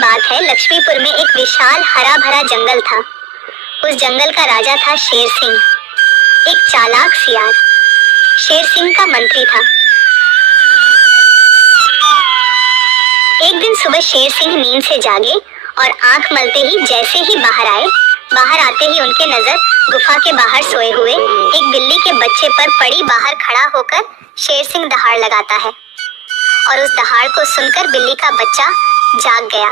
बात है, लक्ष्मीपुर में एक विशाल हरा भरा जंगल था। उस जंगल का राजा था शेर सिंह, एक चालाक सियार। शेर सिंह का मंत्री था। एक दिन सुबह शेर सिंह नींद से जागे और आंख मलते ही जैसे ही बाहर आए, बाहर आते ही उनके नजर गुफा के बाहर सोए हुए एक बिल्ली के बच्चे पर पड़ी। बाहर खड़ा होकर शेर सिंह दहाड़ लगाता है और उस दहाड़ को सुनकर बिल्ली का बच्चा जाग गया।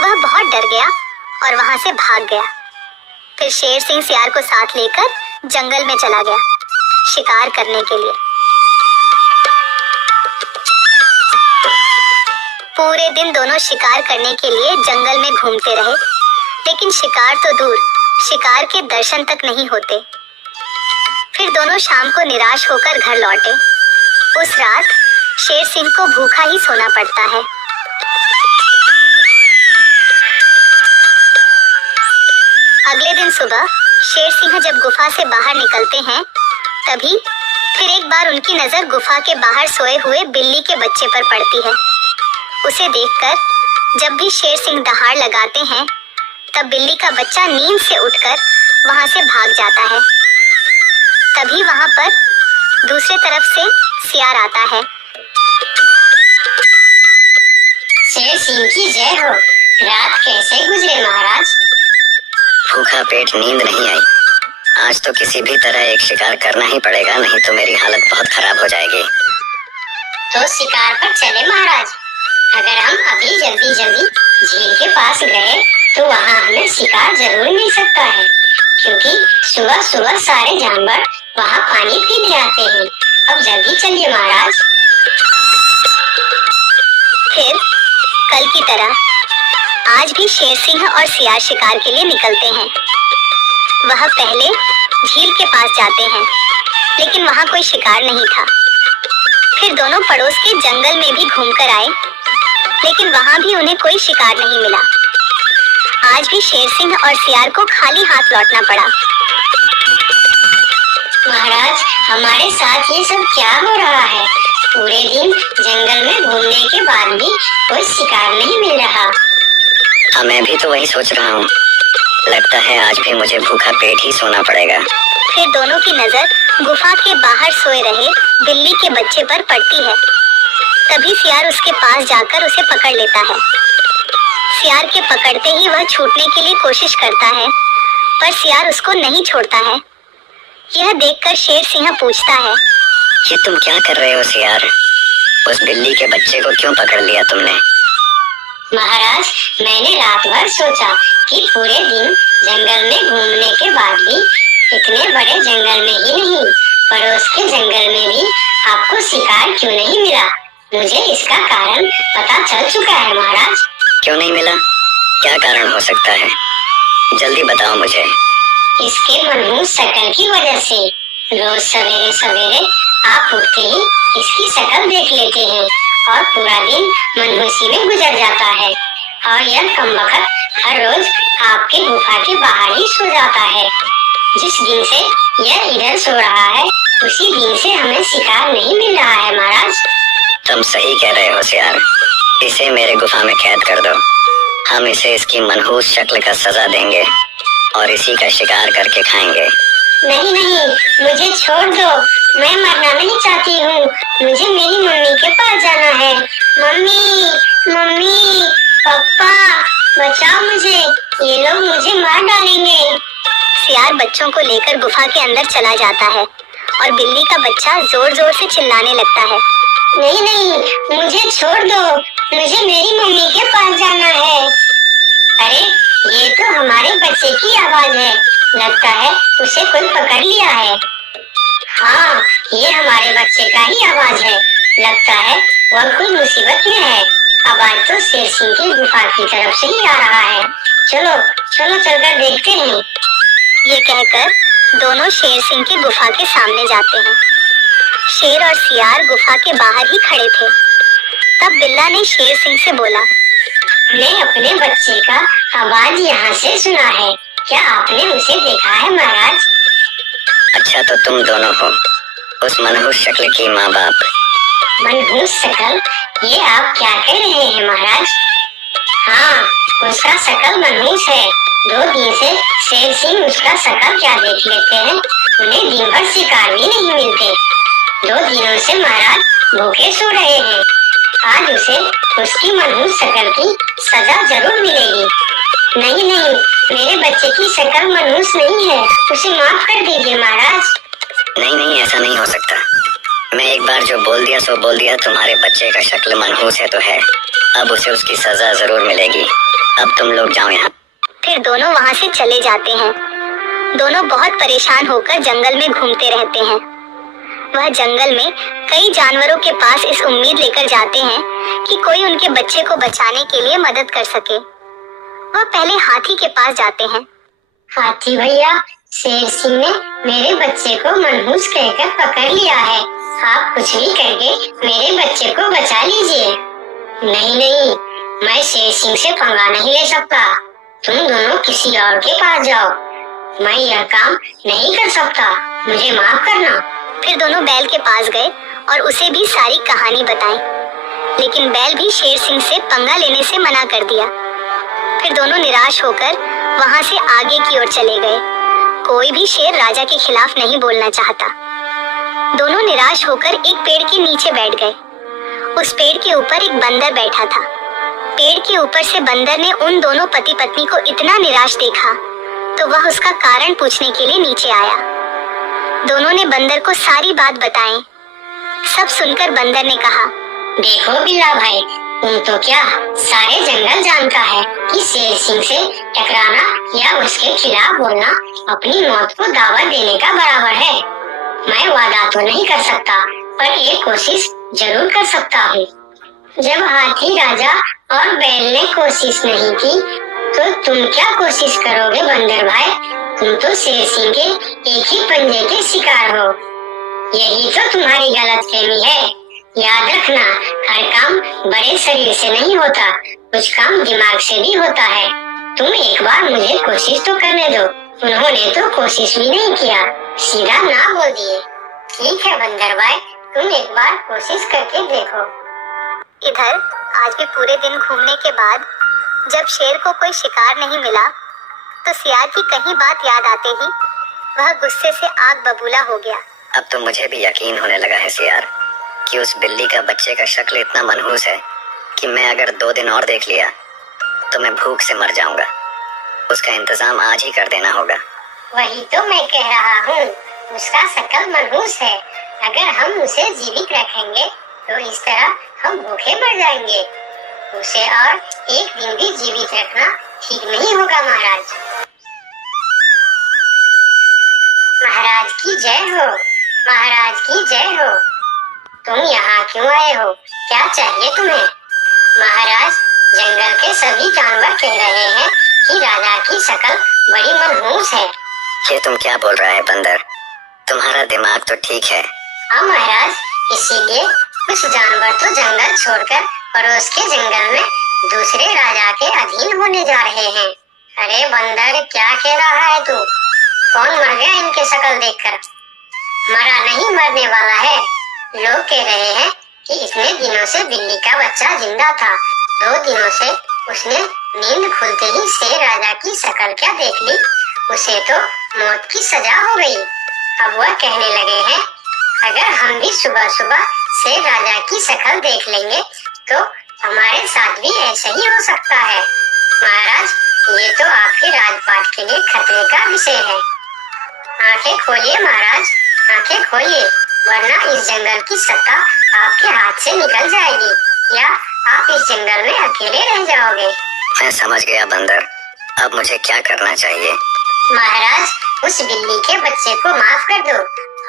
वह बहुत डर गया और वहां से भाग गया। फिर शेर सिंह सियार को साथ लेकर जंगल में चला गया शिकार करने के लिए। पूरे दिन दोनों शिकार करने के लिए जंगल में घूमते रहे, लेकिन शिकार तो दूर, शिकार के दर्शन तक नहीं होते। फिर दोनों शाम को निराश होकर घर लौटे। उस रात शेर सिंह को भूखा ही सोना पड़ता है। अगले दिन सुबह शेर सिंह जब गुफा से बाहर निकलते हैं, तभी फिर एक बार उनकी नजर गुफा के बाहर सोए हुए बिल्ली के बच्चे पर पड़ती है। उसे देखकर जब भी शेर सिंह दहाड़ लगाते हैं, तब बिल्ली का बच्चा नींद से उठकर वहां से भाग जाता है। तभी वहां पर दूसरे तरफ से सियार आता है। शेर सिंह की जय हो। रात कैसे गुजरे महाराज? भूखा पेट, नींद नहीं आई। आज तो किसी भी तरह एक शिकार करना ही पड़ेगा, नहीं तो मेरी हालत बहुत खराब हो जाएगी। तो शिकार पर चले महाराज। अगर हम अभी जल्दी जल्दी झील के पास गए तो वहाँ हमें शिकार जरूर मिल सकता है, क्योंकि सुबह सुबह सारे जानवर वहाँ पानी पीने आते हैं। अब जल्दी चलिए महाराज। फिर कल की तरह आज भी शेर सिंह और सियार शिकार के लिए निकलते हैं। वह पहले झील के पास जाते हैं, लेकिन वहाँ कोई शिकार नहीं था। फिर दोनों पड़ोस के जंगल में भी घूमकर आए, लेकिन वहाँ भी उन्हें कोई शिकार नहीं मिला। आज भी शेर सिंह और सियार को खाली हाथ लौटना पड़ा। महाराज, हमारे साथ ये सब क्या हो रहा है? पूरे दिन जंगल में घूमने के बाद भी कोई शिकार नहीं मिल रहा। हाँ, मैं भी तो वही सोच रहा हूँ। लगता है आज भी मुझे भूखा पेट ही सोना पड़ेगा। फिर दोनों की नजर गुफा के बाहर सोए रहे बिल्ली के बच्चे पर पड़ती है। तभी सियार उसके पास जाकर उसे पकड़ लेता है। सियार के पकड़ते ही वह छूटने के लिए कोशिश करता है, पर सियार उसको नहीं छोड़ता है। यह देखकर शेर सिंह पूछता है, ये तुम क्या कर रहे हो सियार? उस बिल्ली के बच्चे को क्यों पकड़ लिया तुमने? महाराज, मैंने रात भर सोचा कि पूरे दिन जंगल में घूमने के बाद भी इतने बड़े जंगल में ही नहीं, पड़ोस के जंगल में भी आपको शिकार क्यों नहीं मिला। मुझे इसका कारण पता चल चुका है महाराज। क्यों नहीं मिला? क्या कारण हो सकता है? जल्दी बताओ मुझे। इसके मनहूस शक्ल की वजह से। रोज सवेरे सवेरे आप उठते ही इसकी शक्ल देख लेते हैं और पूरा दिन मनहूसी में गुजर जाता है। और यह कमबख्त हर रोज आपके गुफा के बाहर ही सो जाता है। जिस दिन से यह इधर सो रहा है, उसी दिन से हमें शिकार नहीं मिल रहा है महाराज। तुम सही कह रहे हो सियार। इसे मेरे गुफा में कैद कर दो। हम इसे इसकी मनहूस शक्ल का सजा देंगे और इसी का शिकार करके खाएंगे। नहीं नहीं, मुझे छोड़ दो। मैं मरना नहीं चाहती हूँ। मुझे मेरी मम्मी के पास जाना है। मम्मी, मम्मी, पापा, बचाओ मुझे। ये लोग मुझे मार डालेंगे। सियार बच्चों को लेकर गुफा के अंदर चला जाता है और बिल्ली का बच्चा जोर जोर से चिल्लाने लगता है, नहीं नहीं, मुझे छोड़ दो। मुझे मेरी मम्मी के पास जाना है। अरे, ये तो हमारे बच्चे की आवाज है। लगता है उसे कोई पकड़ लिया है। हाँ, ये हमारे बच्चे का ही आवाज है। लगता है वह कोई मुसीबत में है। आवाज तो शेर सिंह की गुफा की तरफ से ही आ रहा है। चलो चलो, चलकर देखते हैं। ये कहकर दोनों शेर सिंह की गुफा के सामने जाते हैं। शेर और सियार गुफा के बाहर ही खड़े थे। तब बिल्ला ने शेर सिंह से बोला, मैं अपने बच्चे का आवाज यहाँ से सुना है। क्या आपने उसे देखा है महाराज? अच्छा, तो तुम दोनों हो उस मनहूस शक्ल की माँ बाप। मनहूस शक्ल? ये आप क्या कह रहे हैं महाराज? हाँ, उसका शकल मनहूस है। 2 दिन से शेर सिंह उसका शकल क्या देख लेते हैं, उन्हें दिन भर शिकार भी नहीं मिलते। 2 दिनों से महाराज भूखे सो रहे हैं। आज उसे उसकी मनहूस शकल की सजा जरूर मिलेगी। नहीं नहीं, मेरे बच्चे की शकल मनहूस नहीं है, उसे माफ कर दीजिए महाराज। नहीं नहीं, ऐसा नहीं हो सकता। मैं एक बार जो बोल दिया सो बोल दिया। तुम्हारे बच्चे का शक्ल मनहूस है तो है, अब उसे उसकी सजा जरूर मिलेगी। अब तुम लोग जाओ यहाँ। फिर दोनों वहाँ से चले जाते हैं। दोनों बहुत परेशान होकर जंगल में घूमते रहते हैं। वह जंगल में कई जानवरों के पास इस उम्मीद लेकर जाते हैं कि कोई उनके बच्चे को बचाने के लिए मदद कर सके। वह पहले हाथी के पास जाते हैं। हाथी भैया, शेर सिंह ने मेरे बच्चे को मनहूस कहकर पकड़ लिया है। आप कुछ भी करके मेरे बच्चे को बचा लीजिए। नहीं नहीं, मैं शेर सिंह से पंगा नहीं ले सकता। तुम दोनों किसी और के पास जाओ, मैं यह काम नहीं कर सकता, मुझे माफ करना। फिर दोनों बैल के पास गए और उसे भी सारी कहानी बताई, लेकिन बैल भी शेर सिंह से पंगा लेने से मना कर दिया। फिर दोनों निराश होकर वहाँ से आगे की ओर चले गए। कोई भी शेर राजा के खिलाफ नहीं बोलना चाहता। दोनों निराश होकर एक पेड़ के नीचे बैठ गए। उस पेड़ के ऊपर एक बंदर बैठा था। पेड़ के ऊपर से बंदर ने उन दोनों पति पत्नी को इतना निराश देखा तो वह उसका कारण पूछने के लिए नीचे आया। दोनों ने बंदर को सारी बात बताई। सब सुनकर बंदर ने कहा, देखो बिल्ला भाई, तुम तो क्या सारे जंगल जानता है कि शेर सिंह से टकराना या उसके खिलाफ बोलना अपनी मौत को दावा देने का बराबर है। मैं वादा तो नहीं कर सकता, पर एक कोशिश जरूर कर सकता हूँ। जब हाथी राजा और बैल ने कोशिश नहीं की, तो तुम क्या कोशिश करोगे बंदर भाई? तुम तो शेर सिंह के एक ही पंजे के शिकार हो। यही तो तुम्हारी गलतफहमी है। याद रखना, हर काम बड़े शरीर से नहीं होता, कुछ काम दिमाग से भी होता है। तुम एक बार मुझे कोशिश तो करने दो। उन्होंने तो कोशिश भी नहीं किया, सीधा ना बोल दिए। ठीक है बंदर भाई, तुम एक बार कोशिश करके देखो। इधर आज भी पूरे दिन घूमने के बाद जब शेर को कोई शिकार नहीं मिला तो सियार की कहीं बात याद आते ही वह गुस्से से आग बबूला हो गया। अब तो मुझे भी यकीन होने लगा है सियार कि उस बिल्ली का बच्चे का शक्ल इतना मनहूस है कि मैं अगर 2 दिन और देख लिया तो मैं भूख से मर जाऊंगा। उसका इंतजाम आज ही कर देना होगा। वही तो मैं कह रहा हूँ, उसका शक्ल मनहूस है। अगर हम उसे जीवित रखेंगे तो इस तरह हम भूखे मर जाएंगे। उसे और एक दिन भी जीवित रखना ठीक नहीं होगा महाराज। महाराज की जय हो, महाराज की जय हो। तुम यहाँ क्यों आए हो? क्या चाहिए तुम्हें? महाराज, जंगल के सभी जानवर कह रहे हैं कि राजा की शक्ल बड़ी मनहूस है। ये तुम क्या बोल रहा है बंदर? तुम्हारा दिमाग तो ठीक है। हाँ महाराज, इसीलिए कुछ जानवर तो जंगल छोड़कर पड़ोस के जंगल में दूसरे राजा के अधीन होने जा रहे हैं। अरे बंदर, क्या कह रहा है तू? कौन मर गया इनके शक्ल देखकर? मरा नहीं, मरने वाला है। लोग कह रहे हैं कि इतने दिनों से बिल्ली का बच्चा जिंदा था। 2 दिनों से उसने नींद खुलते ही शेर राजा की शक्ल क्या देख ली, उसे तो मौत की सजा हो गई। अब वह कहने लगे हैं, अगर हम भी सुबह सुबह शेर राजा की शक्ल देख लेंगे तो हमारे साथ भी ऐसा ही हो सकता है। महाराज, ये तो आपके राजपाट के लिए खतरे का विषय है। आंखें खोलिए महाराज, आंखें खोलिए, वरना इस जंगल की सत्ता आपके हाथ से निकल जाएगी या आप इस जंगल में अकेले रह जाओगे। मैं समझ गया बंदर, अब मुझे क्या करना चाहिए? महाराज, उस बिल्ली के बच्चे को माफ कर दो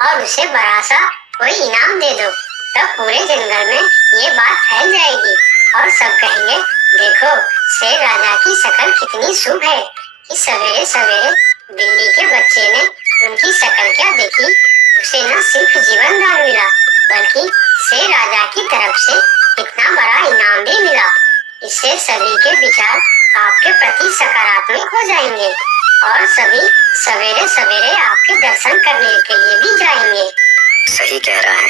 और उसे बड़ा सा कोई इनाम दे दो। तब पूरे जंगल में ये बात फैल जाएगी और सब कहेंगे, देखो शेर राजा की शक्ल कितनी शुभ है कि सवेरे सवेरे बिल्ली के बच्चे ने उनकी शक्ल क्या देखी, उसे न सिर्फ जीवन दान मिला बल्कि शेर राजा की तरफ से इतना बड़ा इनाम भी मिला। इससे सभी के विचार आपके प्रति सकारात्मक हो जाएंगे और सभी सवेरे सवेरे आपके दर्शन करने के लिए भी जाएंगे। सही कह रहा है,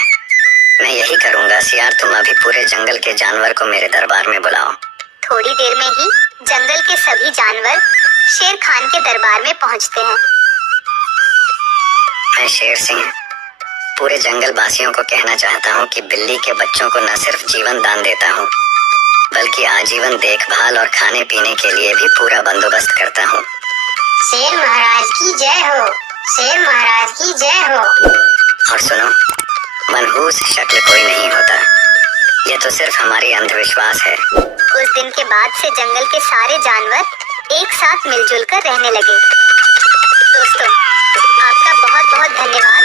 मैं यही करूंगा। सियार, तुम अभी पूरे जंगल के जानवर को मेरे दरबार में बुलाओ। थोड़ी देर में ही जंगल के सभी जानवर शेर खान के दरबार में पहुंचते हैं। मैं शेर सिंह पूरे जंगल वासियों को कहना चाहता हूँ कि बिल्ली के बच्चों को न सिर्फ जीवन दान देता हूँ, बल्कि आजीवन देखभाल और खाने पीने के लिए भी पूरा बंदोबस्त करता हूँ। शेर महाराज की जय हो, शेर महाराज की जय हो। और सुनो, मनहूस शक्ल कोई नहीं होता, ये तो सिर्फ हमारी अंधविश्वास है। उस दिन के बाद से जंगल के सारे जानवर एक साथ मिलजुल कर रहने लगे। दोस्तों, आपका बहुत बहुत धन्यवाद